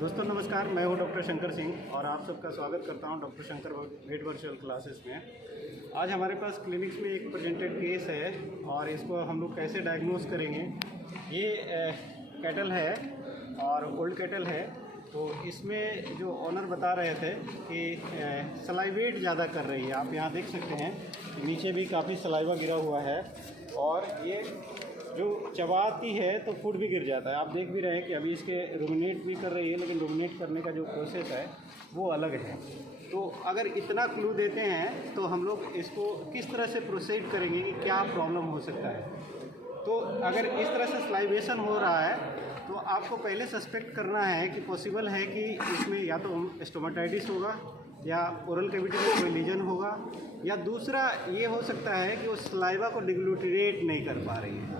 दोस्तों नमस्कार, मैं हूं डॉक्टर शंकर सिंह और आप सबका स्वागत करता हूं डॉक्टर शंकर वेट वर्चुअल क्लासेस में। आज हमारे पास क्लिनिक्स में एक प्रेजेंटेड केस है और इसको हम लोग कैसे डायग्नोस करेंगे। ये कैटल है और ओल्ड कैटल है। तो इसमें जो ऑनर बता रहे थे कि सलाइवेट ज़्यादा कर रही है। आप यहाँ देख सकते हैं नीचे भी काफ़ी सलाइवा गिरा हुआ है और ये जो चबाती है तो फूड भी गिर जाता है। आप देख भी रहे हैं कि अभी इसके रूमिनेट भी कर रही है, लेकिन रूमिनेट करने का जो प्रोसेस है वो अलग है। तो अगर इतना क्लू देते हैं तो हम लोग इसको किस तरह से प्रोसीड करेंगे कि क्या प्रॉब्लम हो सकता है। तो अगर इस तरह से स्लाइवेशन हो रहा है तो आपको पहले सस्पेक्ट करना है कि पॉसिबल है कि इसमें या तो स्टोमेटाइटिस होगा या ओरल कैविटी में कोई लीजन होगा, या दूसरा ये हो सकता है कि वो सलाइवा को डिग्लूटिनेट नहीं कर पा रही है।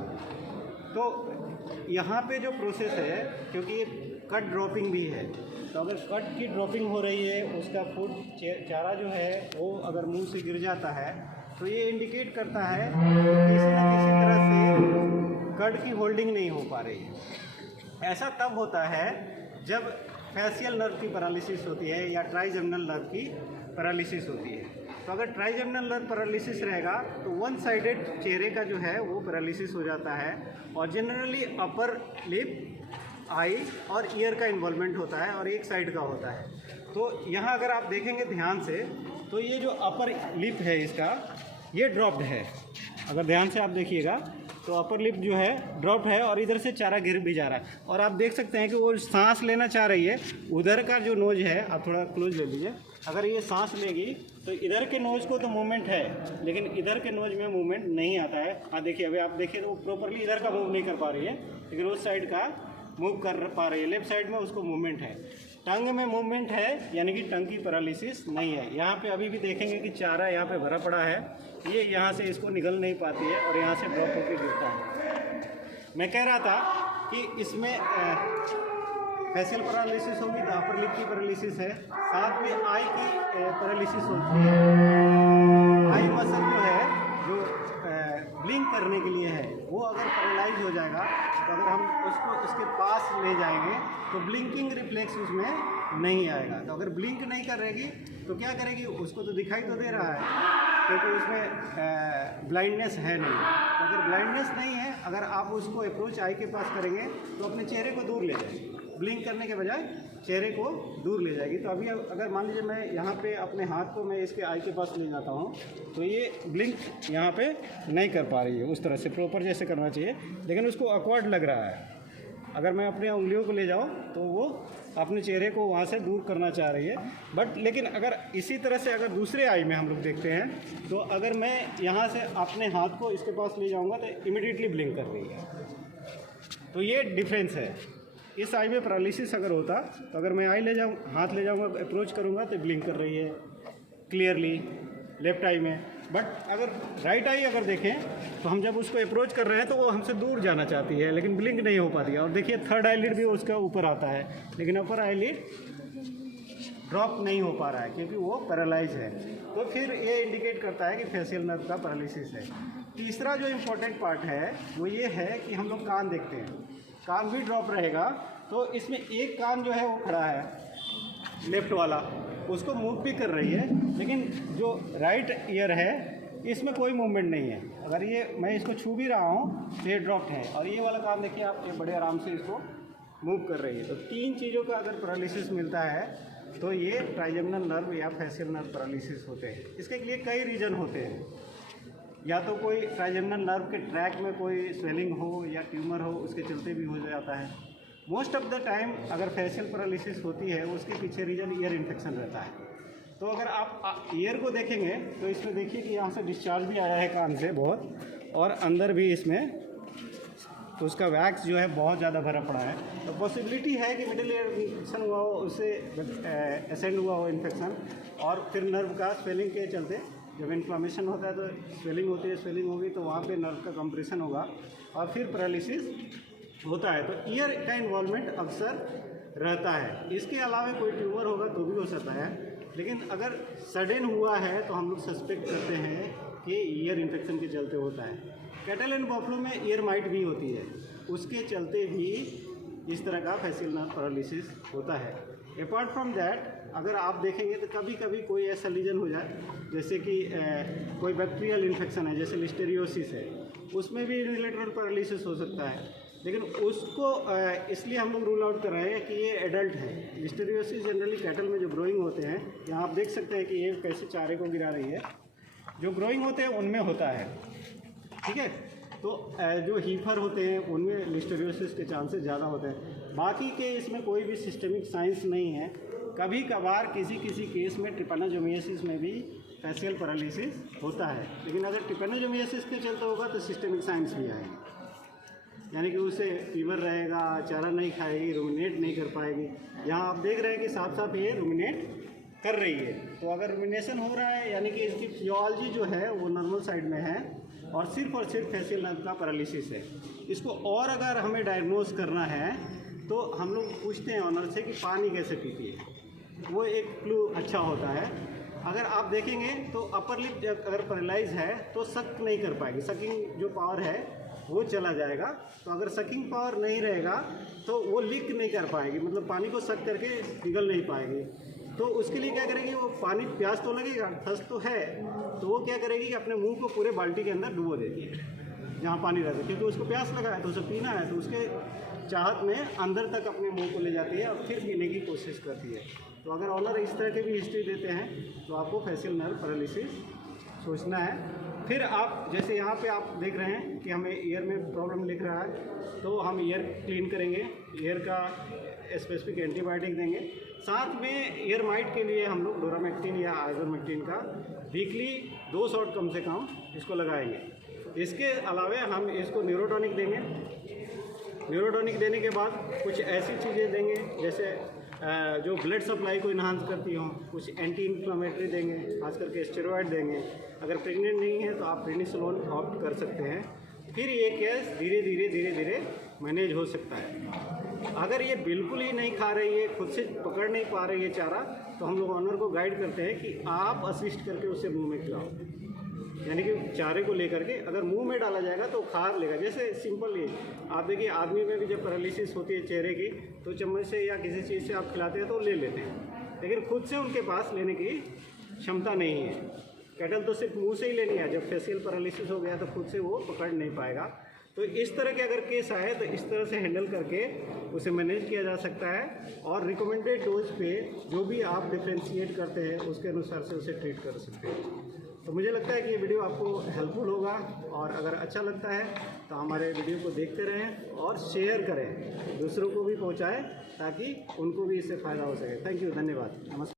तो यहाँ पे जो प्रोसेस है, क्योंकि ये कट ड्रॉपिंग भी है, तो अगर कट की ड्रॉपिंग हो रही है, उसका फूड चारा जो है वो अगर मुंह से गिर जाता है तो ये इंडिकेट करता है कि किसी न किसी तरह से कट की होल्डिंग नहीं हो पा रही है। ऐसा तब होता है जब फेशियल नर्व की पैरालिसिस होती है या ट्राइजेमिनल नर्व की पैरालिसिस होती है। तो अगर ट्राइजेमिनल नर्व पैरालिसिस रहेगा तो वन साइडेड चेहरे का जो है वो पैरालिसिस हो जाता है और जनरली अपर लिप, आई और ईयर का इन्वॉल्वमेंट होता है और एक साइड का होता है। तो यहाँ अगर आप देखेंगे ध्यान से तो ये जो अपर लिप है इसका ये ड्रॉप्ड है। अगर ध्यान से आप देखिएगा तो अपर लिप जो है ड्रॉप है और इधर से चारा गिर भी जा रहा है। और आप देख सकते हैं कि वो सांस लेना चाह रही है। उधर का जो नोज है, आप थोड़ा क्लोज ले लीजिए, अगर ये सांस लेगी तो इधर के नोज को तो मूवमेंट है, लेकिन इधर के नोज में मूवमेंट नहीं आता है। हाँ देखिए, अभी आप देखिए तो वो प्रॉपरली इधर का मूव नहीं कर पा रही है, लेकिन उस साइड का मूव कर पा रही है। लेफ्ट साइड में उसको मूवमेंट है। टंग में मूवमेंट है, यानी कि टंग की पैरालिसिस नहीं है। यहाँ पे अभी भी देखेंगे कि चारा यहाँ पे भरा पड़ा है, ये यहाँ से इसको निकल नहीं पाती है और यहाँ से ड्रॉप होकर गिरता है। मैं कह रहा था कि इसमें फेशियल पैरालिसिस होगी तो अपर लिप की पैरालिसिस है, साथ में आई की पैरालिसिस होती है। आई मसल जो है, जो ब्लिंक करने के लिए है, वो अगर पैरालाइज हो जाएगा तो अगर हम उसको उसके पास ले जाएंगे तो ब्लिंकिंग रिफ्लेक्स उसमें नहीं आएगा। तो अगर ब्लिंक नहीं करेगी तो क्या करेगी, उसको तो दिखाई तो दे रहा है क्योंकि उसमें ब्लाइंडनेस है नहीं। तो अगर ब्लाइंडनेस नहीं है, अगर आप उसको अप्रोच आई के पास करेंगे तो अपने चेहरे को दूर ले जाएगी, ब्लिंक करने के बजाय चेहरे को दूर ले जाएगी। तो अभी अगर मान लीजिए मैं यहाँ पे अपने हाथ को मैं इसके आई के पास ले जाता हूँ तो ये ब्लिंक यहाँ पे नहीं कर पा रही है उस तरह से प्रॉपर जैसे करना चाहिए, लेकिन उसको ऑकवर्ड लग रहा है। अगर मैं अपने उंगलियों को ले जाऊँ तो वो अपने चेहरे को वहाँ से दूर करना चाह रही है। बट लेकिन अगर इसी तरह से अगर दूसरे आई में हम लोग देखते हैं तो अगर मैं यहाँ से अपने हाथ को इसके पास ले जाऊँगा तो इमिडिएटली ब्लिंक कर रही है। तो ये डिफरेंस है। इस आई में पैरालिसिस अगर होता तो अगर मैं आई ले जाऊँ, हाथ ले जाऊँगा, अप्रोच करूँगा तो ब्लिंक कर रही है क्लियरली लेफ्ट आई में। बट अगर राइट आई अगर देखें तो हम जब उसको अप्रोच कर रहे हैं तो वो हमसे दूर जाना चाहती है, लेकिन ब्लिंक नहीं हो पाती है। और देखिए थर्ड आईलिड भी उसका ऊपर आता है, लेकिन अपर आईलिड ड्रॉप नहीं हो पा रहा है क्योंकि वो पैरालाइज है। तो फिर ये इंडिकेट करता है कि फेशियल नर्व का पैरालिसिस है। तीसरा जो इम्पोर्टेंट पार्ट है वो ये है कि हम लोग कान देखते हैं, कान भी ड्रॉप रहेगा। तो इसमें एक कान जो है वो खड़ा है लेफ्ट वाला, उसको मूव भी कर रही है, लेकिन जो राइट ईयर है इसमें कोई मूवमेंट नहीं है। अगर ये मैं इसको छू भी रहा हूँ तो ये ड्रॉप्ड है। और ये वाला कान देखिए आप, ये बड़े आराम से इसको मूव कर रही है। तो तीन चीज़ों का अगर पैरालिसिस मिलता है तो ये ट्राइजेमिनल नर्व या फेशियल नर्व पैरालिसिस होते हैं। इसके लिए कई रीज़न होते हैं, या तो कोई ट्राइजेमिनल नर्व के ट्रैक में कोई स्वेलिंग हो या ट्यूमर हो, उसके चलते भी हो जाता है। मोस्ट ऑफ द टाइम अगर फेशियल पैरालिसिस होती है उसके पीछे रीजन ईयर इन्फेक्शन रहता है। तो अगर आप ईयर को देखेंगे तो इसमें देखिए कि यहाँ से डिस्चार्ज भी आया है कान से बहुत, और अंदर भी इसमें तो उसका वैक्स जो है बहुत ज़्यादा भरा पड़ा है। तो पॉसिबिलिटी है कि मिडिल ईयर इन्फेक्शन हुआ हो, उससे असेंड हुआ हो इन्फेक्शन, और फिर नर्व का स्वेलिंग के चलते जब इन्फ्लामेशन होता है तो स्वेलिंग होती है, स्वेलिंग होगी तो वहाँ पे नर्व का कंप्रेशन होगा और फिर पैरालिसिस होता है। तो ईयर का इन्वॉल्वमेंट अक्सर रहता है। इसके अलावा कोई ट्यूमर होगा तो भी हो सकता है, लेकिन अगर सडन हुआ है तो हम लोग सस्पेक्ट करते हैं कि ईयर इन्फेक्शन के चलते होता है। कैटल एंड बफलो में ईयर माइट भी होती है, उसके चलते भी इस तरह का फेशियल नर्व पैरालिसिस होता है। अपार्ट फ्रॉम दैट, अगर आप देखेंगे तो कभी कभी कोई ऐसा लीजन हो जाए, जैसे कि कोई बैक्टीरियल इन्फेक्शन है, जैसे लिस्टेरियोसिस है, उसमें भी यूनिलैटरल पैरालिसिस हो सकता है। लेकिन उसको इसलिए हम लोग रूल आउट कर रहे हैं कि ये एडल्ट है। लिस्टेरियोसिस जनरली कैटल में जो ग्रोइंग होते हैं, यहाँ आप देख सकते हैं कि ये कैसे चारे को गिरा रही है, जो ग्रोइंग होते हैं उनमें होता है, ठीक है। तो जो हीफर होते हैं उनमें लिस्टेरियोसिस के चांसेस ज़्यादा होते हैं। बाकी के इसमें कोई भी सिस्टमिक साइंस नहीं है। कभी कभार किसी केस में ट्रिपैनोसोमियासिस में भी फेशियल पैरालिसिस होता है, लेकिन अगर ट्रिपैनोसोमियासिस के चलते होगा तो सिस्टमिक साइंस भी आएगी, यानी कि उसे फीवर रहेगा, चारा नहीं खाएगी, रूमिनेट नहीं कर पाएगी। यहाँ आप देख रहे हैं कि साफ साफ ये रूमिनेट कर रही है। तो अगर रूमिनेशन हो रहा है यानी कि इसकी फिजियोलॉजी जो है वो नॉर्मल साइड में है और सिर्फ फेशियल नर्व का पैरालिसिस है। इसको और अगर हमें डायग्नोज करना है तो हम लोग पूछते हैं ऑनर से कि पानी कैसे पीती है, वो एक क्लू अच्छा होता है। अगर आप देखेंगे तो अपर लिप जब अगर पैरालाइज है तो सक नहीं कर पाएगी, सकिंग जो पावर है वो चला जाएगा। तो अगर सकिंग पावर नहीं रहेगा तो वो लीक नहीं कर पाएगी, मतलब पानी को सक करके पिघल नहीं पाएगी। तो उसके लिए क्या करेगी, वो पानी, प्यास तो लगेगा, थर्स्ट तो है, तो वो क्या करेगी कि अपने मुंह को पूरे बाल्टी के अंदर डुबो देती है जहाँ पानी रहता है, क्योंकि उसको प्यास लगा है तो उसे पीना है। तो उसके चाहत में अंदर तक अपने मुंह को ले जाती है और फिर पीने की कोशिश करती है। तो अगर ऑनर इस तरह की भी हिस्ट्री देते हैं तो आपको फेशियल नर्व पैरालिसिस सोचना है। फिर आप जैसे यहाँ पे आप देख रहे हैं कि हमें ईयर में प्रॉब्लम लिख रहा है, तो हम ईयर क्लीन करेंगे, ईयर का स्पेसिफिक एंटीबायोटिक देंगे। साथ में ईयर माइट के लिए हम लोग डोरामेक्टिन या आइजोमेक्टिन का वीकली 2 शॉट कम से कम इसको लगाएंगे। इसके अलावा हम इसको न्यूरोटॉनिक देंगे। न्यूरोटॉनिक देने के बाद कुछ ऐसी चीज़ें देंगे जैसे जो ब्लड सप्लाई को इन्हांस करती हों, कुछ एंटी इन्फ्लामेटरी देंगे, खास करके स्टेरॉयड देंगे। अगर प्रेग्नेंट नहीं है तो आप प्रेनिसोलोन ऑप्ट कर सकते हैं। फिर ये केस धीरे धीरे मैनेज हो सकता है। अगर ये बिल्कुल ही नहीं खा रही है, खुद से पकड़ नहीं पा रही है चारा, तो हम लोग ऑनर को गाइड करते हैं कि आप असिस्ट करके उसे मुंह में खिलाओ, यानी कि चारे को लेकर के अगर मुंह में डाला जाएगा तो खा लेगा। जैसे सिंपल ये आप देखिए, आदमी में भी जब पैरालिसिस होती है चेहरे की तो चम्मच से या किसी चीज़ से आप खिलाते हैं तो ले लेते हैं, लेकिन खुद से उनके पास लेने की क्षमता नहीं है। कैटल तो सिर्फ मुंह से ही लेनी है, जब फेशियल पैरालिसिस हो गया तो खुद से वो पकड़ नहीं पाएगा। तो इस तरह के अगर केस आए तो इस तरह से हैंडल करके उसे मैनेज किया जा सकता है और रिकमेंडेड डोज पे जो भी आप डिफ्रेंशिएट करते हैं उसके अनुसार से उसे ट्रीट कर सकते हैं। तो मुझे लगता है कि ये वीडियो आपको हेल्पफुल होगा, और अगर अच्छा लगता है तो हमारे वीडियो को देखते रहें और शेयर करें, दूसरों को भी पहुंचाएं ताकि उनको भी इससे फ़ायदा हो सके। थैंक यू, धन्यवाद, नमस्कार।